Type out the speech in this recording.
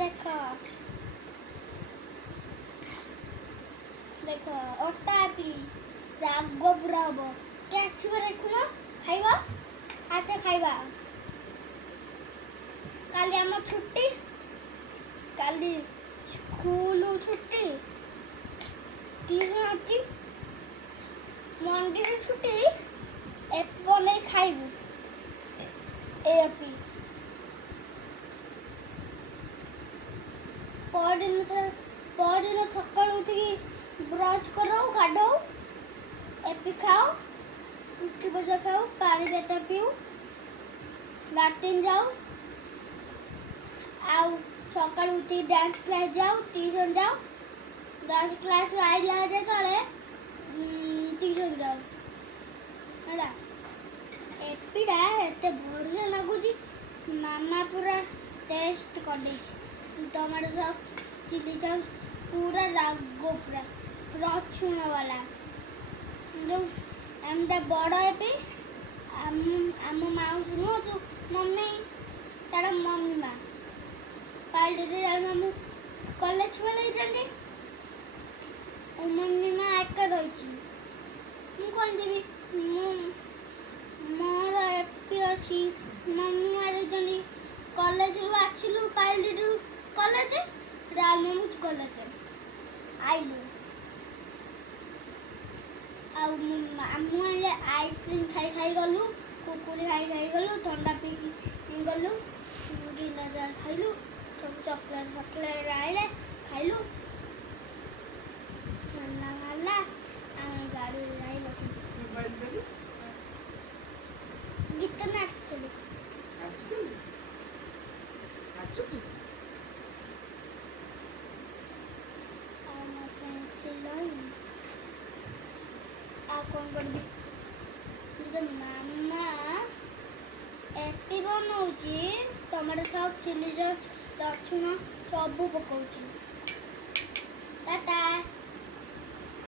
ଦେଖ ଦେଖ ଅଟା ପି ରାଗ ପୁରା ହବ କେ ଆସିବ ଦେଖୁନ ଖାଇବା ଆସ ଖାଇବା କାଲି ଆମ ଛୁଟି କାଲି ସ୍କୁଲ ଛୁଟି ଟିଉସନ ଅଛି ମନ୍ଦିର ଛୁଟି ଏପଟେ ଖାଇବୁ ଏପି ପରଦିନ ସକାଳୁ ଉଠିକି ବ୍ରଶ କର ଗାଧୋ ଏପି ଖାओ ରୁଟି ଭଜା ଖାओ ପାଣି ଯେତେ ପିଉ ଲାଟ୍ରିନ୍ ଯାଉ ଆଉ ସକାଳୁ ଉଠିକି ଡ୍ୟାନ୍ସ କ୍ଲାସ୍ ଯାଉ ଟିଉସନ ଯାଉ ଡ୍ୟାନ୍ସ କ୍ଲାସ୍ରୁ ଆଇଲା ଯେତେବେଳେ ଟିଉସନ ଯାଉ ହେଲା ଏପିଟା ଏତେ ବଢ଼ିଆ ଲାଗୁଛି ମାମା ପୁରା ଟେଷ୍ଟ କରିଦେଇଛି ଟମାଟୋ ସସ୍ ଚିଲି ସସ୍ पूरा रागो पूरा रचुण वाला जो एमटा बड़ ए आम माउसी नुह जो मम्मी तार मम्मी माँ पाल्टी मामू कॉलेज पलैते मम्मी माँ एका रही मु कौन देवी मोर एपी अच्छी मम्मी मारे कॉलेज रू आसिलु पाल्टी कॉलेज रामू कॉलेज आइलु आमु आइले आइसक्रीम खाई खाई गलु कुकुरी खाई खाई गलु ठंडा पी गलु डिनर खाइलु सब चॉकलेट फकलेट आइले खाइलु ठंडा मारला आम गाड़ी जाई बस गीत नाचली कौन कर मामा एपी बनाऊँगी टमाटो सॉस चिली सॉस रसुण सब पकाऊँ टाटा।